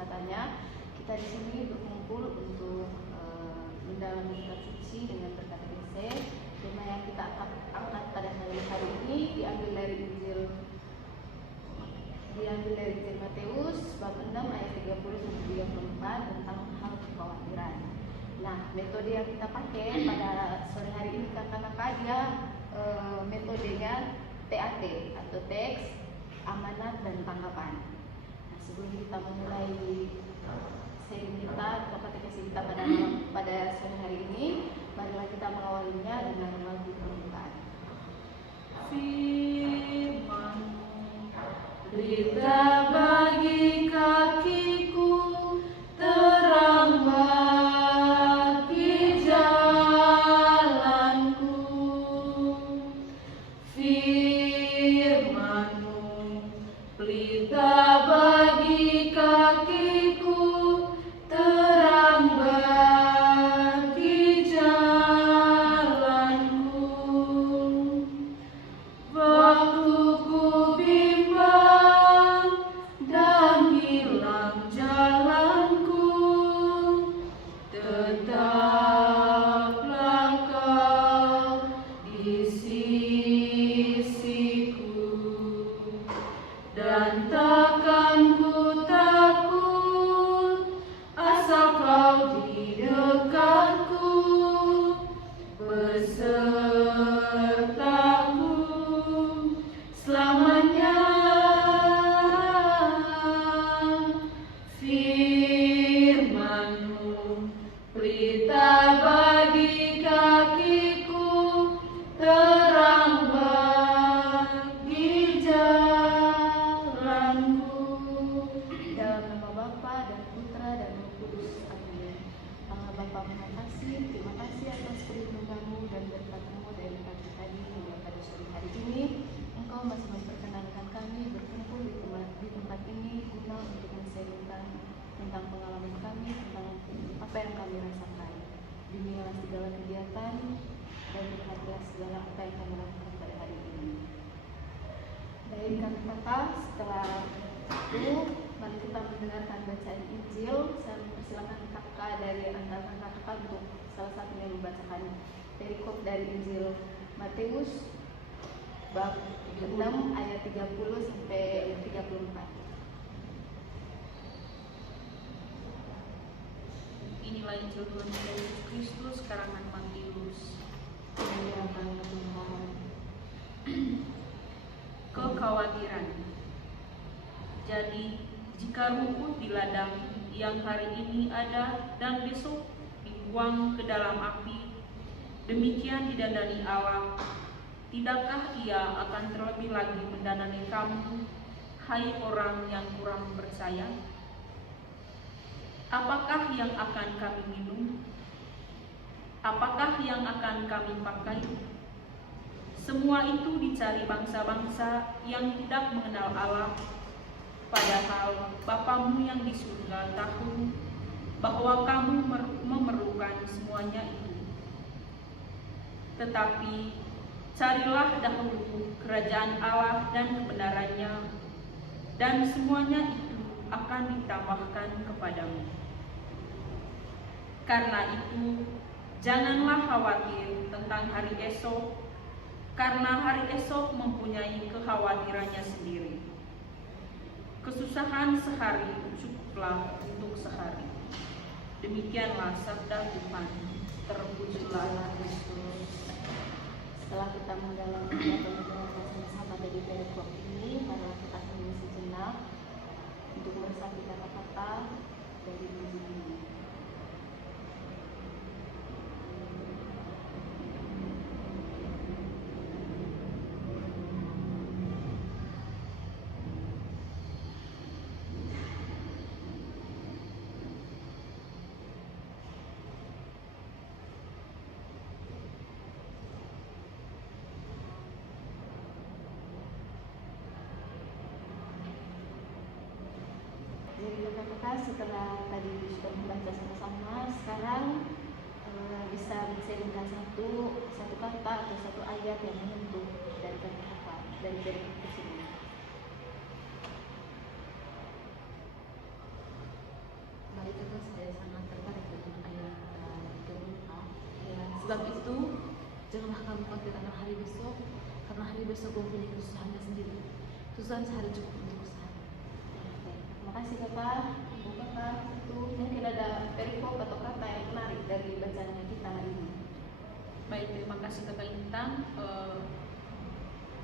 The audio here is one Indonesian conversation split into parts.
katanya kita di sini berkumpul untuk mendalami kitab suci dengan berkata ese. Tema yang kita angkat pada hari ini diambil dari Injil Matius bab 6 ayat 30 sampai 34 tentang hal kekhawatiran. Nah, metode yang kita pakai pada sore hari ini kakak-kakak dia metodenya TAT atau teks, amanat, dan tanggapan. Nah, sebelum kita memulai sharing kita atau katekesi kita pada sore hari ini, marilah kita mengawalinya dengan lagu pembukaan. Firman berita bagi kakiku, terang bagi jalanku. Firman-Mu berita bagi kakiku, terang bagi jalanku. Waktu ku bimbang dan hilang jalanku, tetaplah Kau di sisiku, dan takkan ku takut asal Kau di dekatku, besertaku selamanya. Firman-Mu berita bagi kakiku, terang bagi jalanku. Dalam nama Bapa dan Putra dan Roh Kudus. Amin. Allah Bapa Maha Kasih, terima kasih atas perlindungan-Mu dan berkat-Mu dari pagi tadi hingga pada sore hari ini. Engkau masih memperkenankan kami berkumpul di tempat ini guna untuk men-sharingkan tentang pengalaman kami, tentang apa yang kami rasakan. Bimbinglah segala kegiatan dan berkatilah segala apa yang kami lakukan pada hari ini. Baik kakak-kakak, setelah itu mari kita mendengarkan bacaan Injil. Saya mempersilakan kakak dari antara kakak-kakak untuk salah satunya membacakan perikop dari Injil Matius bab 6 ayat 30 sampai 34. Inilah Injil Tuhan Yesus Kristus karangan Matius. Menyerahkan Tuhan. Kekhawatiran. Jadi, jika rumput di ladang yang hari ini ada dan besok dibuang ke dalam api, demikian didandani Allah, tidakkah Ia akan terlebih lagi mendanani kamu, hai orang yang kurang percaya? Apakah yang akan kami minum? Apakah yang akan kami pakai? Semua itu dicari bangsa-bangsa yang tidak mengenal Allah, padahal Bapamu yang di surga tahu bahwa kamu memerlukan semuanya itu. Tetapi carilah dahulu kerajaan Allah dan kebenarannya, dan semuanya itu akan ditambahkan kepadamu. Karena itu, janganlah khawatir tentang hari esok, karena hari esok mempunyai kekhawatirannya sendiri. Kesusahan sehari cukuplah untuk sehari. Demikianlah sabda Tuhan. Terpujilah Kristus. Setelah kita mendalami atau mendengarkan sama-sama dari perikop ini, marilah kita hening sejenak untuk meresapi kata-kata dari Injil ini. Jadi kakak-kakak setelah tadi sudah membaca sama-sama, sekarang bisa men-sharingkan satu kata atau satu ayat yang menyentuh dari kakak-kakak dari perikop ini. janganlah kamu khawatir akan hari besok, karena hari besok mempunyai kesusahannya sendiri. Kesusahan sehari cukup untuk sehari. Terima kasih Bapak, Ibu Bapak. Itu mungkin ada perikop atau kata yang menarik dari bacaannya kita hari ini. Baik, terima kasih Kakak Intan.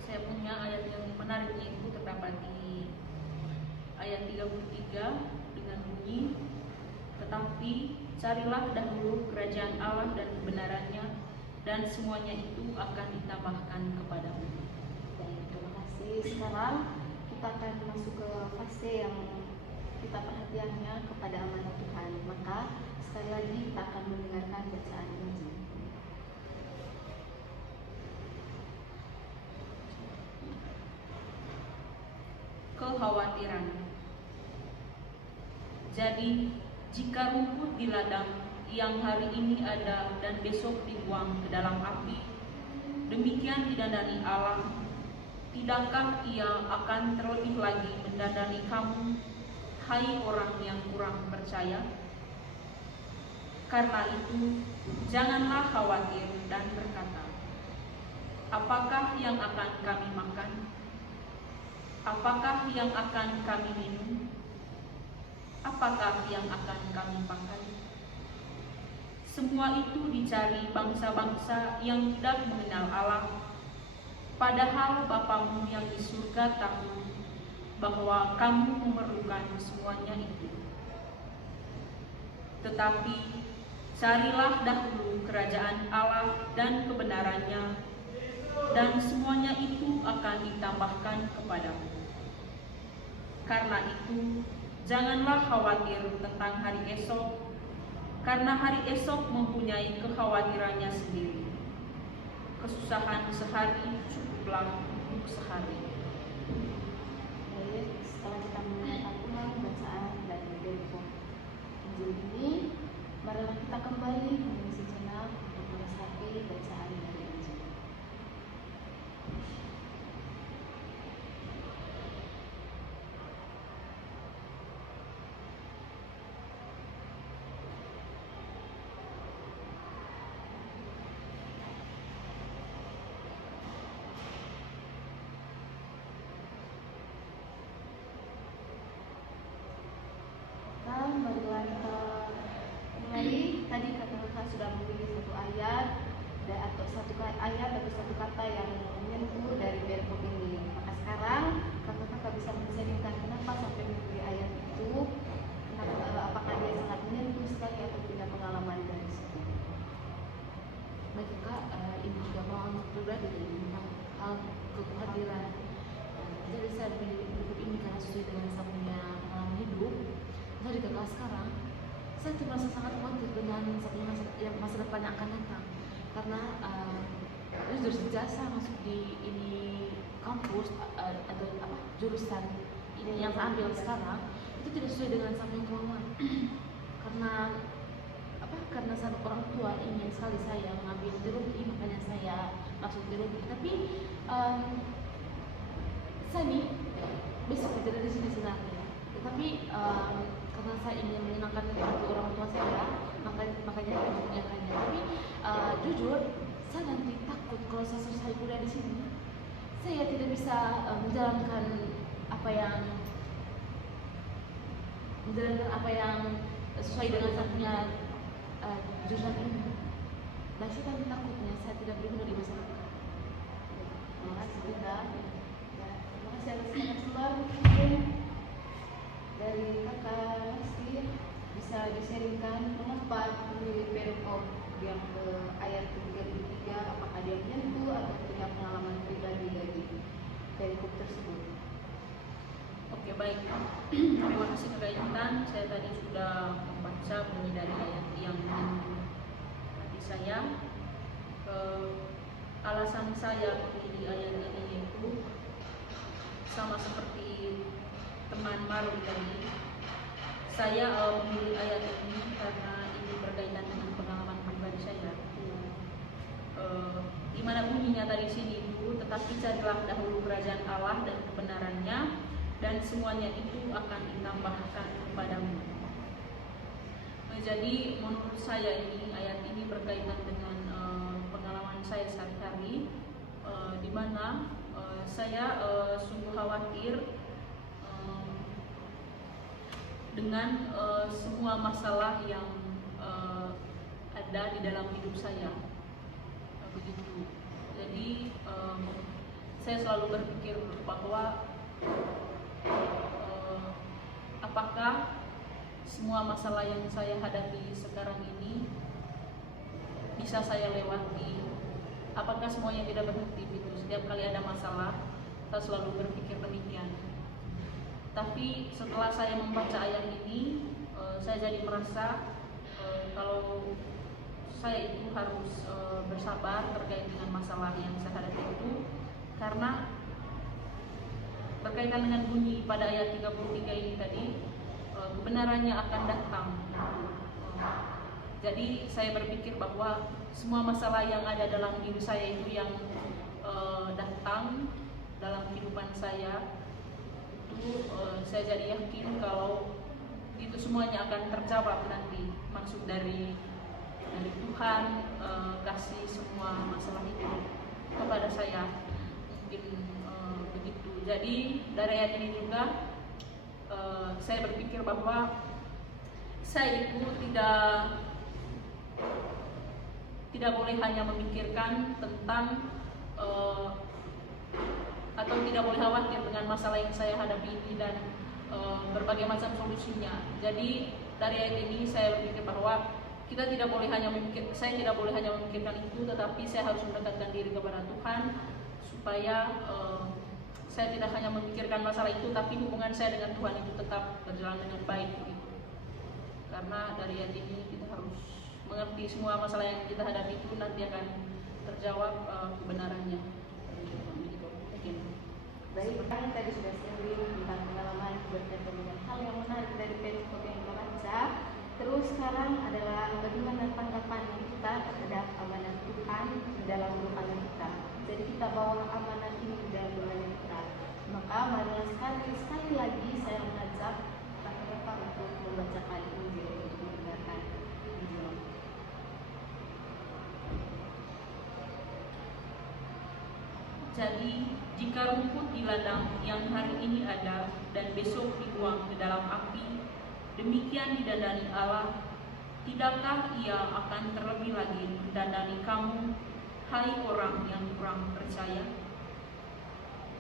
Saya punya ayat yang menarik itu terdapat di ayat 33 dengan bunyi, tetapi carilah dahulu kerajaan Allah dan kebenarannya, dan semuanya itu akan ditambahkan kepadamu. Baik, terima kasih. Sekarang kita akan masuk ke fase yang kita perhatiannya kepada amanat Tuhan. Maka sekali lagi kita akan mendengarkan bacaan Injil. Kekhawatiran. Jadi, jika rumput di ladang yang hari ini ada dan besok dibuang ke dalam api, demikian didandani Allah, tidakkah Ia akan terlebih lagi mendandani kamu, hai orang yang kurang percaya? Karena itu, janganlah khawatir dan berkata, apakah yang akan kami makan? Apakah yang akan kami minum? Apakah yang akan kami pakai? Semua itu dicari bangsa-bangsa yang tidak mengenal Allah, padahal Bapamu yang di surga tahu bahwa kamu memerlukan semuanya itu. Tetapi carilah dahulu kerajaan Allah dan kebenarannya, dan semuanya itu akan ditambahkan kepadamu. Karena itu, janganlah khawatir tentang hari esok, karena hari esok mempunyai kekhawatirannya sendiri. Kesusahan sehari cukuplah untuk sehari. Baik, setelah kita mendengarkan ulang bacaan dari perikop Injil ini, marilah kita kembali menunggu sejenak untuk meresapi bacaan dari Injil. Marilah kita mulai. Tadi kakak sudah memilih satu ayat atau satu kata yang menyentuh dari perikop ini. Maka sekarang kakak bisa menceritakan kenapa sampai memilih ayat itu, apakah dia sangat menyentuh sekali atau punya pengalaman dari situ. Baik Kak, ini juga mau pribadi tentang hal kekhawatiran. Jadi saya pilih buku ini karena sesuai dengan saya punya pengalaman hidup. Dari kakak sekarang, saya merasa sangat khawatir dengan masa depan yang akan datang. Karena jujur sejak saya masuk di ini kampus atau jurusan ini yang saya ambil sekarang itu tidak sesuai dengan saya punya kemauan. Karena salah orang tua ingin sekali saya mengambil teologi, makanya saya masuk teologi. Tapi saya ini besok tidak di sini sebenarnya. Tetapi karena saya ingin menyenangkan hati orang tua saya, makanya saya mengerjakannya. Tapi jujur, saya nanti takut kalau saya selesai kuliah di sini, saya tidak bisa menjalankan apa yang sesuai dengan saya punya jurusan ini. Dan saya takutnya saya tidak berguna di masa depan. Terima kasih Bunda. Ya, terima kasih atas narasumber. Mungkin dari kakak Lesti bisa diseringkan mengapa memilih perikop yang ke ayat 33, apakah dia menyentuh atau punya pengalaman pribadi dari perikop tersebut. Oke, baik. Terima kasih Kakak Intan. Saya tadi sudah membaca bunyi dari ayat yang menyentuh hati saya. Alasan saya memilih ayat ini yaitu sama seperti teman Maruli tadi. Saya memilih ayat ini karena ini berkaitan dengan pengalaman pribadi saya. Di mana bunyinya tadi sini itu, tetapi carilah dahulu kerajaan Allah dan kebenarannya, dan semuanya itu akan ditambahkan kepadamu. Jadi menurut saya ini ayat ini berkaitan dengan pengalaman saya sehari-hari, di mana saya sungguh khawatir dengan semua masalah yang ada di dalam hidup saya, begitu. Jadi saya selalu berpikir bahwa apakah semua masalah yang saya hadapi sekarang ini bisa saya lewati? Apakah semuanya tidak berhenti gitu? Setiap kali ada masalah, saya selalu berpikir demikian. Tapi setelah saya membaca ayat ini, saya jadi merasa kalau saya itu harus bersabar terkait dengan masalah yang saya hadapi itu, karena berkaitan dengan bunyi pada ayat 33 ini tadi, kebenarannya akan datang. Jadi saya berpikir bahwa semua masalah yang ada dalam diri saya itu yang datang dalam kehidupan saya itu, saya jadi yakin kalau itu semuanya akan terjawab nanti. Maksud dari Tuhan kasih semua masalah itu kepada saya, mungkin begitu. Jadi dari ayat ini juga saya berpikir bahwa saya itu tidak boleh hanya memikirkan tentang atau tidak boleh khawatir dengan masalah yang saya hadapi ini dan berbagai macam solusinya. Jadi dari ayat ini saya berpikir bahwa saya tidak boleh hanya memikirkan itu, tetapi saya harus mendekatkan diri kepada Tuhan supaya saya tidak hanya memikirkan masalah itu, tapi hubungan saya dengan Tuhan itu tetap berjalan dengan baik gitu. Karena dari ayat ini kita harus mengerti semua masalah yang kita hadapi itu nanti akan terjawab kebenarannya. Baik, kami tadi sudah sharing tentang pengalaman berkaitan dengan hal yang menarik dari perikop yang kita baca. Terus sekarang adalah bagaimana tanggapan kita terhadap amanat Tuhan di dalam doanya kita. Jadi kita bawa amanat ini di dalam doanya kita. Maka marilah sekali lagi saya mengajak Bapak untuk membacakan Injil, untuk mendengarkan Injil. Jadi jika rumput di ladang yang hari ini ada dan besok dibuang ke dalam api, demikian didandani Allah, tidakkah Ia akan terlebih lagi mendandani kamu, hai orang yang kurang percaya?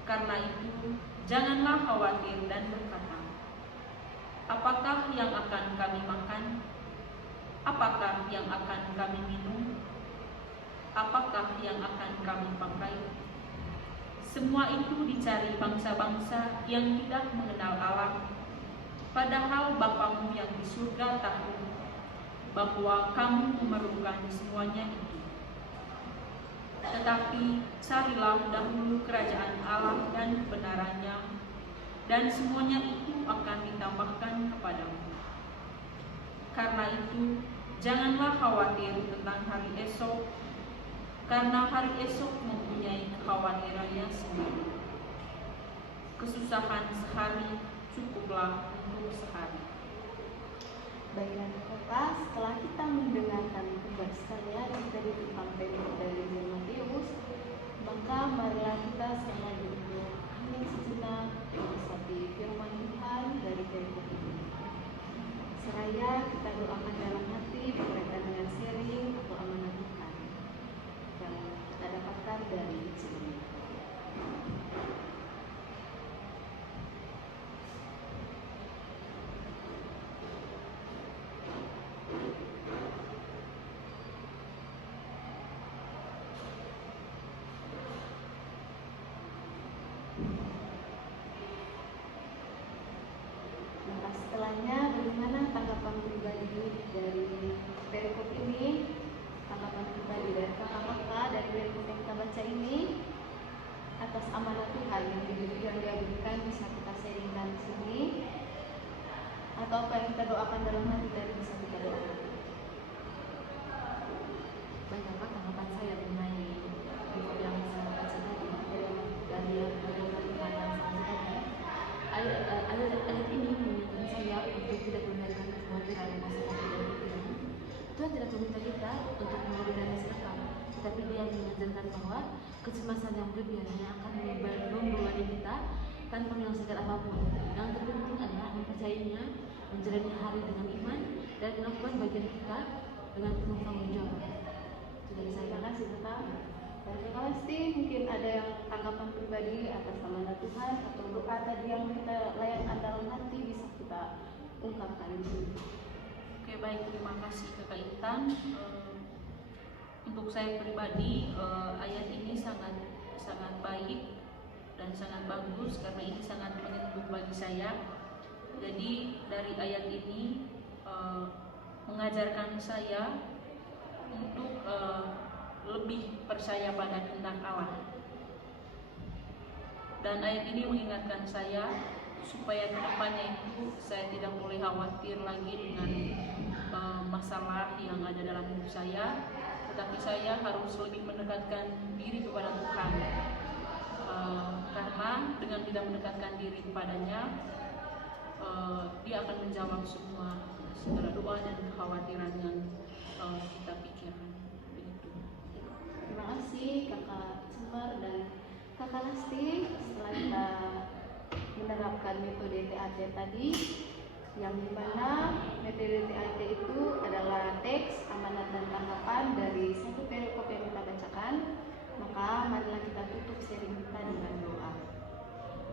Karena itu, janganlah khawatir dan berkata, apakah yang akan kami makan? Apakah yang akan kami minum? Apakah yang akan kami pakai? Semua itu dicari bangsa-bangsa yang tidak mengenal Allah. Padahal Bapamu yang di surga tahu bahwa kamu memerlukan semuanya itu. Tetapi carilah dahulu kerajaan Allah dan kebenarannya, dan semuanya itu akan ditambahkan kepadamu. Karena itu, janganlah khawatir tentang hari esok, karena hari esok mempunyai kekhawatirannya sendiri. Kesusahan sehari cukuplah untuk sehari. Baiklah Bapak, setelah kita mendengarkan pembahasannya yang tadi tentang perikop dari Injil Matius, maka marilah kita sama duduk hening sejenak meresapi firman Tuhan dari perikop ini. Seraya kita doakan dalam hati berkaitan dengan sharing atau amanat Tuhan yang kita dapatkan dari Injil ini. Maka setelahnya bagaimana tanggapan pribadi dari perikop ini, tanggapan pribadi dari kakak-kakak dari perikop yang kita baca ini atas amanat Tuhan yang diberikan bisa kita sharingkan di sini, atau apa yang kita doakan dalam hati dari bisa kita doakan. Bagaimana tanggapan saya mengenai perikop yang saya baca tadi dari yang Tuhan yang saya tadi? Ayat ini mengingatkan saya untuk tidak membiarkan kekhawatiran masalah tidak berhenti. Tuhan tidak meminta kita untuk mengabaikan siapa, tetapi Dia mengajar tanpa menyelesaikan apapun. Yang terpenting adalah mempercayainya, menjalani hari dengan iman, dan melakukan bagian kita dengan penuh tanggung jawab. Jadi Terima saya kasih Bapak. Dan terima kasih, mungkin ada yang tanggapan pribadi atas nama Tuhan atau doa tadi yang kita layang dalam hati bisa kita ungkapkan di sini. Oke, baik, terima kasih Kakak Intan. Untuk saya pribadi, ayat ini sangat baik dan sangat bagus karena ini sangat menyentuh bagi saya. Jadi dari ayat ini mengajarkan saya untuk lebih percaya pada kehendak Allah. Dan ayat ini mengingatkan saya supaya kedepannya itu saya tidak boleh khawatir lagi dengan masalah yang ada dalam hidup saya, tetapi saya harus lebih mendekatkan diri kepada Tuhan. Karena dengan kita mendekatkan diri kepadanya, Dia akan menjawab segala doa dan kekhawatiran yang kita pikirkan. Begitu. Terima kasih Kakak Sumber dan Kakak Lasti. Setelah kita menerapkan metode TAT tadi, yang dimana metode TAT itu adalah teks, amanat dan tanggapan dari satu perikop yang kita bacakan, maka marilah kita tutup sharing kita dengan doa.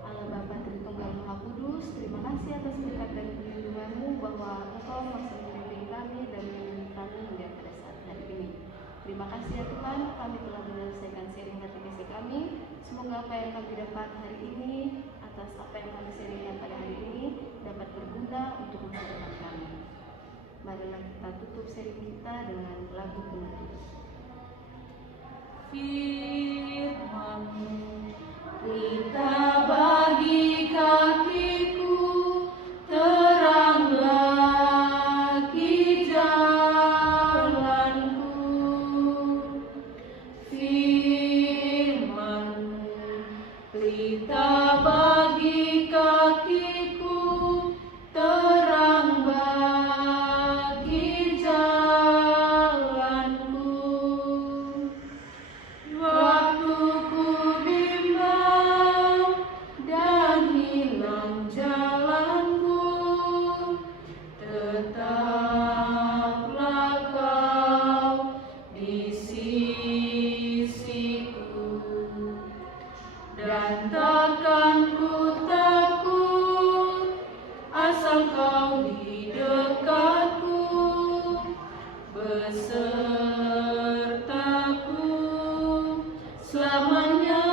Allah Bapa Tritunggal Maha Kudus, terima kasih atas berkat dan perlindungan-Mu bahwa Engkau masih membimbing kami dan melindungi kami hingga pada saat hari ini. Terima kasih ya Tuhan, kami telah menyelesaikan sharing katekesi kami. Semoga apa yang kami dapat hari ini, atas apa yang kami sharingkan pada hari ini, dapat berguna untuk masa depan kami. Marilah kita tutup sharing kita dengan lagu penutup. Firman-Mu pelita bagi kakiku, terang bagi jalanku. Firman-Mu pelita bagi kakiku, terang bagi jalanku. Waktu ku bimbang dan hilang jalanku, tetaplah Kau di sisiku, dan takkan ku takut asal Kau di dekatku, besertaku selamanya.